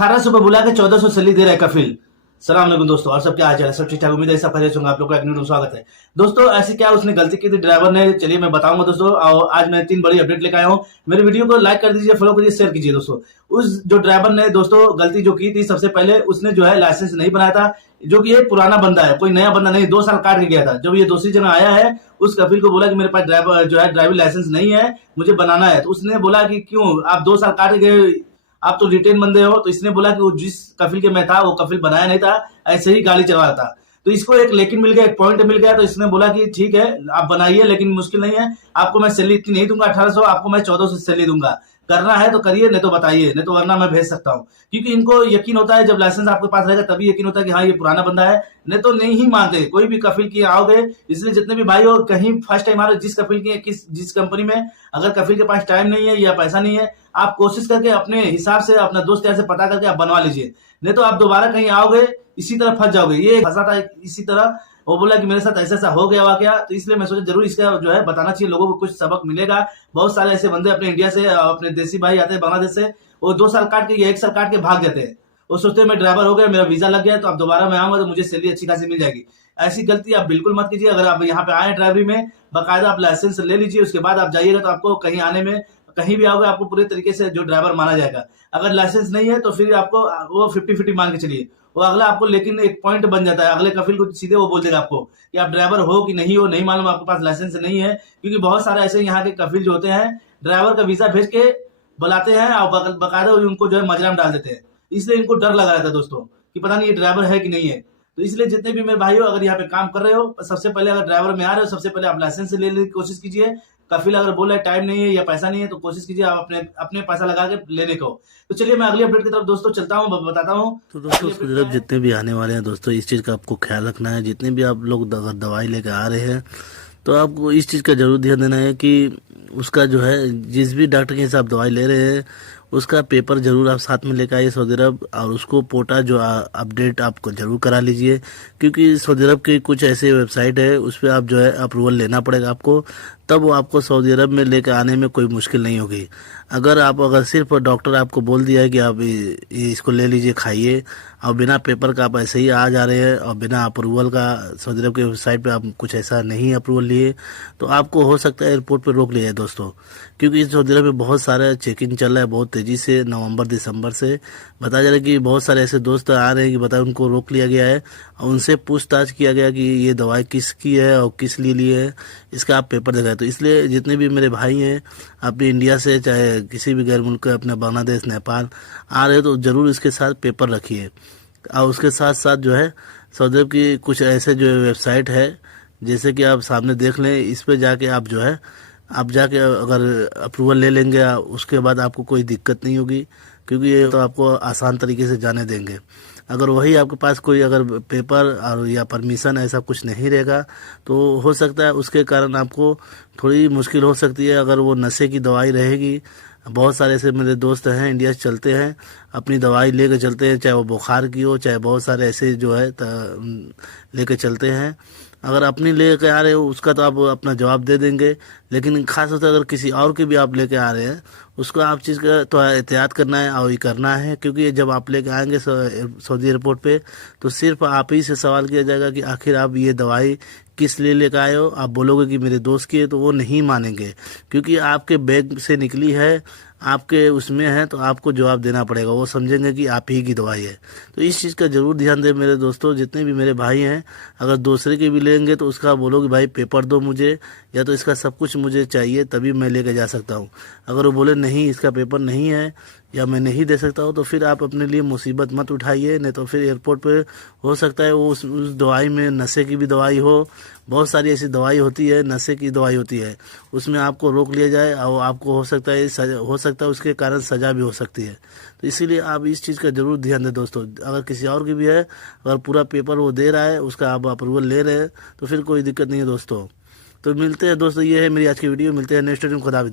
1800 पे बुला के 1400 सैलरी दे रहा है कफिल। सलाम अलैकुम दोस्तों, और सब क्या हाल है? सब ठीक ठाक, उम्मीद है सब खैरियत होंगे। आप लोग का एक न्यू स्वागत है दोस्तों। ऐसी क्या उसने गलती की थी ड्राइवर ने, चलिए मैं बताऊंगा दोस्तों। और आज मैं 3 बड़ी अपडेट लेकर आया हूँ। मेरे वीडियो को लाइक कर दीजिए, फॉलो करिए, शेयर कीजिए दोस्तों। उस जो ड्राइवर ने दोस्तों गलती जो की थी, सबसे पहले उसने जो है लाइसेंस नहीं बनाया था। जो कि ये पुराना बंदा है, कोई नया बंदा नहीं, 2 साल काट के गया था। जब ये दूसरी जगह आया है, उस कफिल को बोला कि मेरे पास ड्राइवर जो है ड्राइविंग लाइसेंस नहीं है, मुझे बनाना है। तो उसने बोला कि क्यों आप 2 साल काट के गए, आप तो रिटेन बंदे हो। तो इसने बोला कि वो जिस कफिल के मैं था वो कफिल बनाया नहीं था, ऐसे ही गाड़ी चला रहा था। तो इसको एक लेकिन मिल गया, एक पॉइंट मिल गया। तो इसने बोला कि ठीक है आप बनाइए, लेकिन मुश्किल नहीं है, आपको मैं सैलरी इतनी नहीं दूंगा 1800, आपको मैं 1400 सैलरी दूंगा। करना है तो करिए, नहीं तो बताइए, नहीं तो वरना मैं भेज सकता हूँ। क्योंकि इनको यकीन होता है, जब लाइसेंस आपके पास रहेगा तभी यकीन होता है कि हाँ ये पुराना बंदा है, नहीं तो नहीं ही मानते। कोई भी कफिल की आओगे, इसलिए जितने भी भाई हो, कहीं फर्स्ट टाइम आ रहे, जिस कफिल की जिस कंपनी में, अगर कफिल के पास टाइम नहीं है या पैसा नहीं है, आप कोशिश करके अपने हिसाब से, अपना दोस्त यार से पता करके आप बनवा लीजिए। नहीं तो आप दोबारा कहीं आओगे, इसी तरह फंस जाओगे। ये फंसा था इसी तरह, वो बोला कि मेरे साथ ऐसा ऐसा हो गया वाकया। तो इसलिए मैं सोचा जरूर इसका जो है बताना चाहिए, लोगों को कुछ सबक मिलेगा। बहुत सारे ऐसे बंदे अपने इंडिया से, अपने देसी भाई आते हैं बांग्लादेश से, वो 2 साल काट के या 1 साल काट के भाग जाते हैं। वो सोचते हैं मैं ड्राइवर हो गया, मेरा वीजा लग गया, तो अब दोबारा मैं आऊंगा तो मुझे सैलरी अच्छी खासी मिल जाएगी। ऐसी गलती आप बिल्कुल मत कीजिए। अगर आप यहाँ पे आए ड्राइवरी में, बाकायदा आप लाइसेंस ले लीजिए, उसके बाद आप जाइएगा। तो आपको कहीं आने में, कहीं भी आओगे, आपको पूरे तरीके से जो ड्राइवर माना जाएगा। अगर लाइसेंस नहीं है तो फिर आपको वो 50-50 मान के चलिए, वो अगला आपको लेकिन एक पॉइंट बन जाता है। अगले कफिल को सीधे वो बोल देगा आपको कि आप ड्राइवर हो कि नहीं हो, नहीं मालूम, आपके पास लाइसेंस नहीं है। क्योंकि बहुत सारे ऐसे यहाँ के कफिल जो होते हैं, ड्राइवर का वीजा भेज के बुलाते हैं और बाकायदा उनको जो है मजरा में डाल देते हैं। इसलिए इनको डर लगा रहता है दोस्तों कि पता नहीं ये ड्राइवर है कि नहीं है। तो इसलिए जितने भी मेरे भाई हो, अगर यहाँ पे काम कर रहे हो, सबसे पहले अगर ड्राइवर में आ रहे हो, सबसे पहले आप लाइसेंस लेने की कोशिश कीजिए। कफिल अगर बोल रहा है टाइम नहीं है या पैसा नहीं है, तो कोशिश कीजिए आप अपने अपने पैसा लगा के लेने को। तो चलिए मैं अगली अपडेट की तरफ दोस्तों चलता हूँ, बताता हूँ। तो दोस्तों जब जितने भी आने वाले हैं दोस्तों, इस चीज़ का आपको ख्याल रखना है। जितने भी आप लोग अगर दवाई लेकर आ रहे हैं, तो आपको इस चीज़ का जरूर ध्यान देना है कि उसका जो है, जिस भी डॉक्टर के हिसाब दवाई ले रहे हैं, उसका पेपर जरूर आप साथ में लेकर आइए सऊदी अरब। और उसको पोटा जो अपडेट आपको जरूर करा लीजिए। क्योंकि सऊदी अरब की कुछ ऐसे वेबसाइट है, उस पर आप जो है अप्रूवल लेना पड़ेगा आपको, तब वो आपको सऊदी अरब में लेकर आने में कोई मुश्किल नहीं होगी। अगर सिर्फ डॉक्टर आपको बोल दिया है कि आप इसको ले लीजिए, खाइए, और बिना पेपर का आप ऐसे ही आ जा रहे हैं, और बिना अप्रूवल का सऊदी अरब की वेबसाइट पे आप कुछ ऐसा नहीं अप्रूवल लिए, तो आपको हो सकता है एयरपोर्ट पे रोक लिया जाए दोस्तों। क्योंकि सऊदी अरब में बहुत सारा चेकिंग चल रहा है, बहुत तेज़ी से। नवंबर दिसंबर से बताया जा रहा है कि बहुत सारे ऐसे दोस्त आ रहे हैं कि बताए उनको रोक लिया गया है, और उनसे पूछताछ किया गया कि ये दवाई किसकी है और किस लिए है, इसका आप पेपर दिखाए। तो इसलिए जितने भी मेरे भाई हैं, आप इंडिया से चाहे किसी भी गैर मुल्क, अपने बांग्लादेश, नेपाल आ रहे हो, तो ज़रूर इसके साथ पेपर रखिए। और उसके साथ साथ जो है सऊदी अरब की कुछ ऐसे जो वेबसाइट है, जैसे कि आप सामने देख लें, इस पर जाके आप जो है, आप जाके अगर अप्रूवल ले लेंगे, उसके बाद आपको कोई दिक्कत नहीं होगी। क्योंकि ये तो आपको आसान तरीके से जाने देंगे। अगर वही आपके पास कोई अगर पेपर और या परमिशन ऐसा कुछ नहीं रहेगा, तो हो सकता है उसके कारण आपको थोड़ी मुश्किल हो सकती है। अगर वो नशे की दवाई रहेगी, बहुत सारे ऐसे मेरे दोस्त हैं इंडिया से चलते हैं, अपनी दवाई लेकर चलते हैं, चाहे वो बुखार की हो, चाहे बहुत सारे ऐसे जो है लेकर चलते हैं। अगर अपनी लेके आ रहे हो उसका तो आप अपना जवाब दे देंगे, लेकिन खास तौर से अगर किसी और की भी आप लेके आ रहे हैं, उसको आप चीज़ का तो एहतियात करना है और ये करना है। क्योंकि जब आप लेके आएंगे सऊदी एयरपोर्ट पे, तो सिर्फ आप ही से सवाल किया जाएगा कि आखिर आप ये दवाई किस लिए लेकर आए हो। आप बोलोगे कि मेरे दोस्त की है, तो वो नहीं मानेंगे। क्योंकि आपके बैग से निकली है, आपके उसमें है, तो आपको जवाब देना पड़ेगा। वो समझेंगे कि आप ही की दवाई है। तो इस चीज़ का जरूर ध्यान दें मेरे दोस्तों। जितने भी मेरे भाई हैं, अगर दूसरे के भी लेंगे तो उसका बोलो कि भाई पेपर दो मुझे, या तो इसका सब कुछ मुझे चाहिए, तभी मैं लेके जा सकता हूँ। अगर वो बोले नहीं इसका पेपर नहीं है या मैं नहीं दे सकता हूँ, तो फिर आप अपने लिए मुसीबत मत उठाइए। नहीं तो फिर एयरपोर्ट पे हो सकता है वो उस दवाई में नशे की भी दवाई हो। बहुत सारी ऐसी दवाई होती है, नशे की दवाई होती है, उसमें आपको रोक लिया जाए, और आपको हो सकता है उसके कारण सज़ा भी हो सकती है। तो इसीलिए आप इस चीज़ का जरूर ध्यान दें दोस्तों। अगर किसी और की भी है, अगर पूरा पेपर वो दे रहा है, उसका आप अप्रूवल ले रहे हैं, तो फिर कोई दिक्कत नहीं है दोस्तों। तो मिलते हैं दोस्तों, ये है मेरी आज की वीडियो। मिलते हैं नेक्स्ट वीडियो में। खुदा हाफिज़।